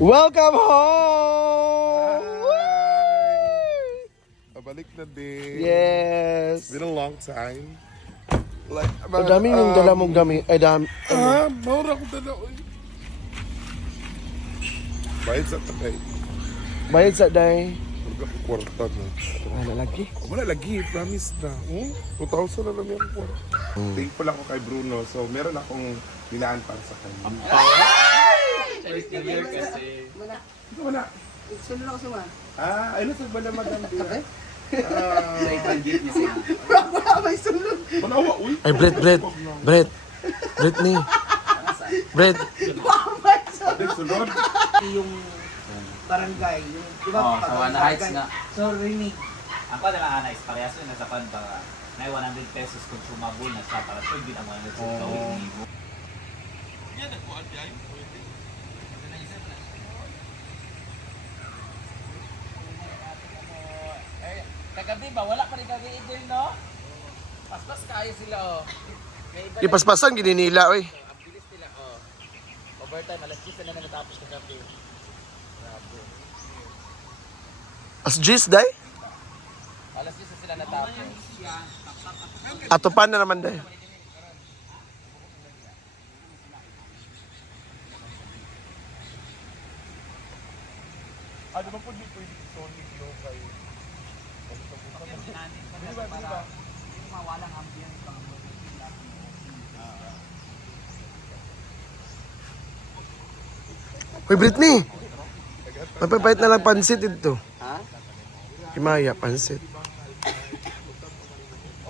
Welcome home! Pabalik na din. Yes! Been a long time. Like, Ang dami yung dala mong gamit. Ay, dami. Maura ko dala. Bayad sa takay. Bayad sa day. Huwag ako kwarta na. Wala lagi. Wala lagi, promise na. 2,000 na lang yung kwarta. Thankful ako kay Bruno. So, meron akong nilaan para sa kanya. Chinese New Year kasi. Ito wala. Sunod ako sa Ay, nasa bala madam din. Sa ibang gift niya siya. Wala may sunod. Manawa, uy. Ay, Brett. Britney. Brett. Adik, sunod. Yung barangay. Yung, di ba? Oo, sa Wana Heights nga. So, rinig. Ako na mga anais, parehas yun nasa pan ba. May 100 pesos consumable na sa para sure din ang 100 pesos sa mo. Yan, nagkuhan yan. Kagabi ba? Wala pa rin kagabi din, no? Paspas kayo sila, oh. May iba Ipaspasan, gininila, oy. ang bilis nila, oh. Overtime, alas 10 na natapos kagabi. Grabe. As G's, day? Alas 10 na sila natapos. Ato pa na naman, day. Ano ba po di pwede Sonic yung kayo? Para mawalang ambience pang Hoy, Britney. Magpapahit na lang pansit dito. Ha? Kimaya, pansit.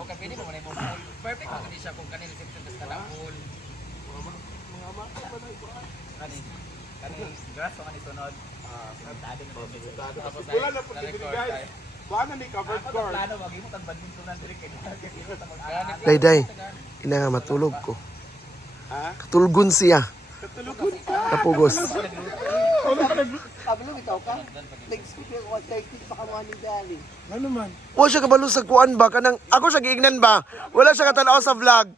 o kapili mo na mo perfect mo siya kung kanil reception tas kana full kani grass o kani sunod sinutado na tapos Wala na po dito guys. Paano ni covered ako card? plano wag mo tag badminton na dire kay kasi Day, day. Ina nga matulog ko. Ha? Katulgon siya. Katulugon ka. Kapugos. Sabi nung ikaw ka. Nag-speak ako at technique baka mga ni Dali. Ano naman? Wa siya kabalo sa kuan ba? Kanang, ako siya giignan ba? Wala siya katanaw sa vlog.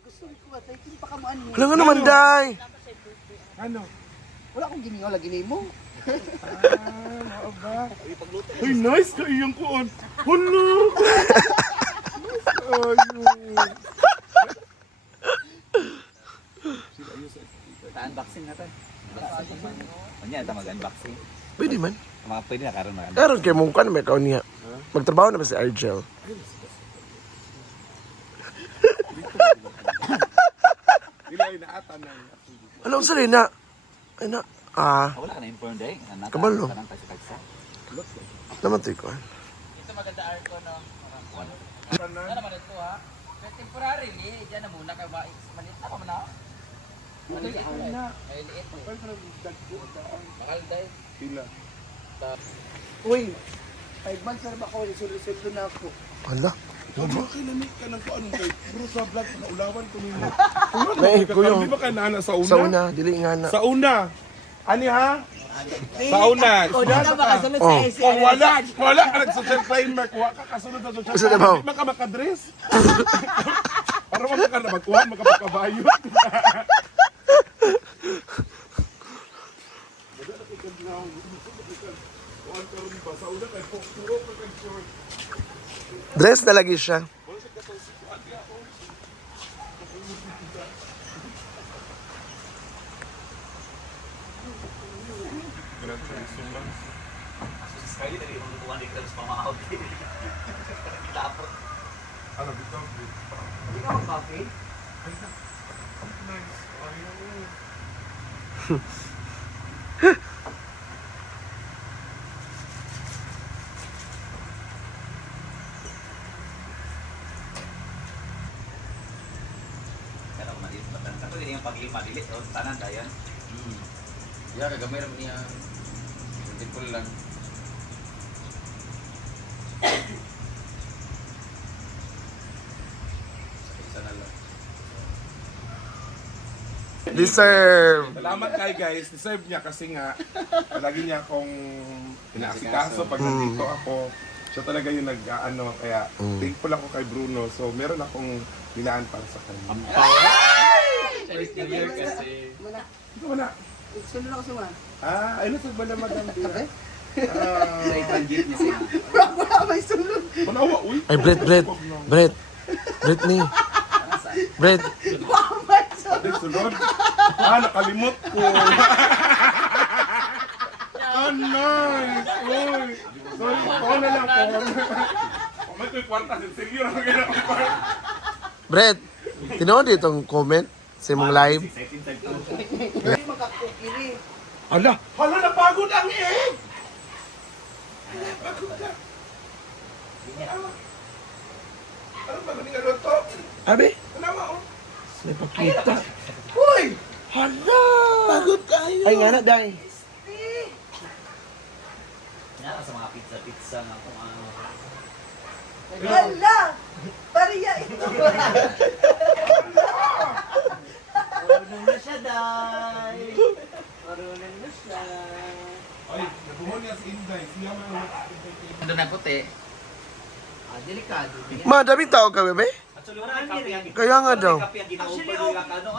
Gusto ko at technique baka mga ni. Wala nga naman, day. Ano? Wala akong giniyo, lagi ni mo. Maaba. Uy, nice ka iyong kuon. Hulo! Ayun. unboxing natin Unya ta mag-unboxing. Pwede man. Mga pwede na karon mag. Karon kay mong kan may kaon niya. Magtrabaho na ba si Argel? Dili ay naatan na. Alam sa na. Ay na. Wala ka na informed eh. Kabalo. Kanang tagsa. Naman to ko. Ito maganda aircon no. Ano naman ito ha? Pero temporary eh. Diyan na muna kay malit na pa man ha. Maliit na. Maliit. Mahal dahil. Pila. Uy, 5 months na ba ako, isulod na ako. Hala. Wala ka na ka ng kuan kay bro sa vlog na ulawan ko nimo. Nay, kuya. Di ba ka nana sa una? Sa una, dili nga na. Sa una. Ani ha? Sa una. O, di ka makasunod Oh. sa SL. Wala ka nag-social framework. Wala ka kasunod sa social Gusto na ba? Di man ka makadress. Para man ka na magkuhan, magkapagkabayo. Dress na lagi siya. Sekali tadi mau bukan di terus pamahal. Dapat. Ano bitaw? Hindi ka mag-coffee? Kalau mali batan satu ini yang pagi madilit oh tanan dayan. Ya, kagamay naman niya. Simple lang. Isa na lang. Deserve. Salamat kay guys. Deserve niya kasi nga lagi niya akong inaasikaso pag nandito ako. Siya talaga yung nag-ano, kaya thankful ako kay Bruno. So meron akong nilaan para sa kanya. Chinese New Year kasi. Ito wala. Sunod ako sa man. Ay, nasag ba na madam dira? Sa ipanjit niya siya. Wala may sunod. Manawa, uy. Ay, Brett. Britney. Brett. Wala may sunod. Ay, sunod. Nakalimot ko. Nice. Uy. Sorry, ako na lang po. May ko'y kwarta, sige lang ginagawa. Brett, tinood itong comment sa imong live. Hindi makakukili. Hala, napagod ang egg! Napagod na. Ano ba galing ano to? Abi, Ano ba oh? may pakita. Uy! Hala! Pagod kayo! Ay, nga na, Day. Yan sa mga pizza na kung ano. Hala! Pariya ito. Marunong na siya, Day. Marunong na siya. Ay, nabuhon niya si Inday. Siya man Doon na puti. Delikado. Ma, daming tao ka, bebe? Actually, wala yung kape ang Kaya nga daw. kape ang ginaupan yung ano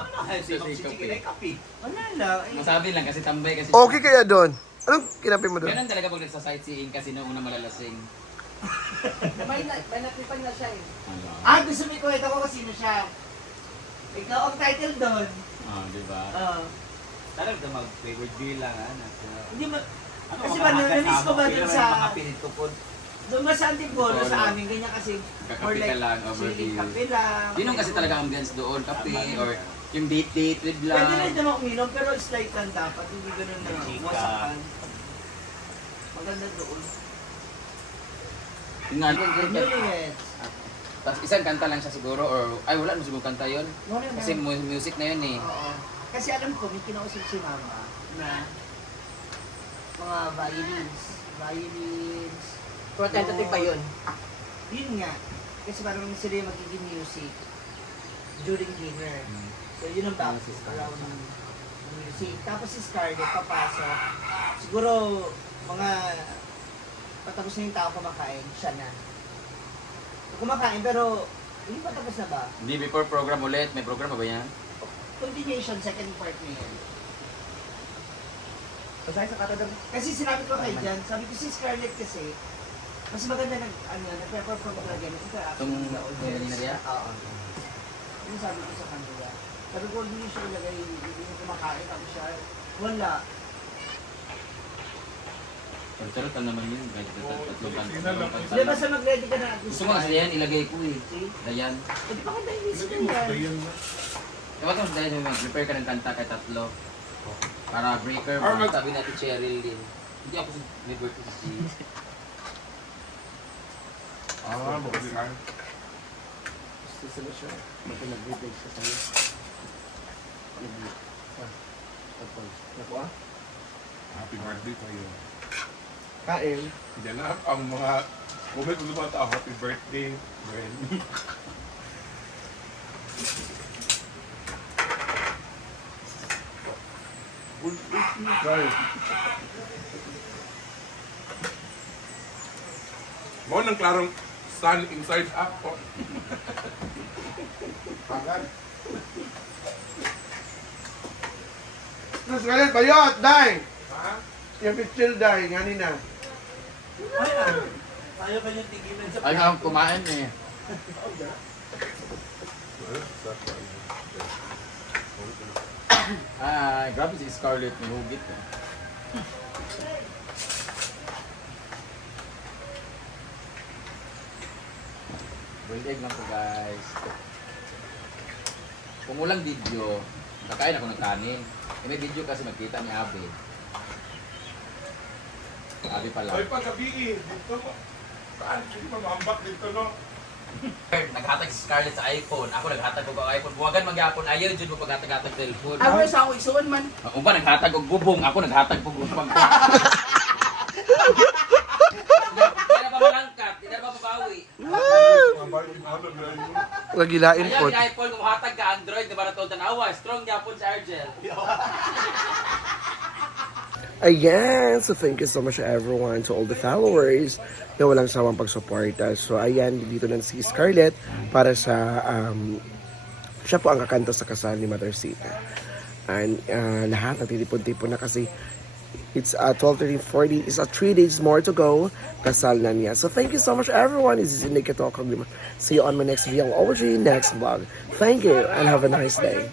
kape. Wala lang. Masabi lang kasi tambay kasi. Okay kaya doon? Anong kinapin mo doon? Ganun talaga pag nagsa-sightseeing kasi nung una malalasing. May napipan na siya eh. Ano? Gusto mo ikuwento ko kung sino siya. Ikaw ang title doon. Di ba? Talaga mag-favorite beer lang, Hindi mo, Ano, kasi mga ba, narinig ko ba kasama, dun pero sa, yung mga pinitupod. doon ba sa Antipolo sa amin, ganyan kasi, Kakape ka lang, overview. siling kape lang. Yun yung kasi talaga ambience doon, kape, or yung date with Pwede lang. rin naman uminom, pero slight lang dapat, hindi ganun na Chika. wasakan. Maganda doon. Yung nga, Newlyweds. tapos isang kanta lang siya siguro, or, ay wala mo siguro kanta yun. Wala na. Kasi music na yun eh. Oo. Kasi alam ko, may kinausap si mama na mga violins. Tentative ba yun? Yun nga. Kasi parang sila yung magiging music during dinner. So yun ang basis around ng music. Tapos si Scarlett papasok. Siguro mga patapos na yung tao kumakain, siya na. Kumakain pero hindi pa tapos na ba? Hindi before program ulit, may program ba yan? Continuation, second part na yun. Pasay sa katadam. Kasi sinabi ko kay Jan, sabi ko si Scarlett kasi, mas maganda nag-perform talaga na ito. Itong Nigeria? Oo. Yung sabi ko sa kanila. Sabi ko, hindi siya ilagay, hindi mo kumakain. Tapos siya, wala. Charot lang naman yun, kahit tatlong kanta. Di ba sa mag-ready ka na? Gusto mo kasi yan, ilagay ko eh. Dayan. Hindi pa ka nahilis ko yan. Ayan na. Ewan ko, dahil mag-prepare ka ng kanta kahit tatlo. Para breaker Or mo, mag- sabi natin Cheryl din. Hindi ako may birthday si G. Magaling. Susunod siya. Mag-nag-break siya sa'yo. Nakuha? Happy birthday tayo. Kain. Diyan na ang mga comment ko ba tao, happy birthday. Gwen. Sorry. Mo nang klarong sun inside up po. Pagad. Tapos ngayon, bayot, Day! Ha? Yung pichil, Day, nga nina. Ayaw ka niyang tigilan sa Ay nga kumain eh. Ay, grabe si Scarlett, may hugit eh. Boiled egg lang po guys. Kung walang video, nakain ako ng kanin. May video kasi magkita ni Abby. Abby pala. Ay paggabi dito ko. Saan? Hindi pa maambak dito no? Naghatag si Scarlett sa iPhone. Ako naghatag ko ang iPhone. Buwagan magyapon. Ayaw dyan mo paghatag-hatag cellphone. Ako sa ako isuon man. Ang ba naghatag og bubong, ako naghatag og bubong. Hindi na pa malangkat, hindi na pa mabawi. Lagilain Ayaw, po. iPhone, kung hatag ka Android, di ba na tanawa? Strong yapon si Argel. Ayan, so thank you so much everyone, to all the followers na walang sawang pagsuporta. So ayan, dito na si Scarlett para sa, siya po ang kakanta sa kasal ni Mother Sita. And lahat nagtitipon-tipon na kasi it's 12:30, 40. It's 3 days more to go. Kasal na niya. So thank you so much everyone. This is Indicate Talk. See you on my next video. OG next vlog. Thank you and have a nice day.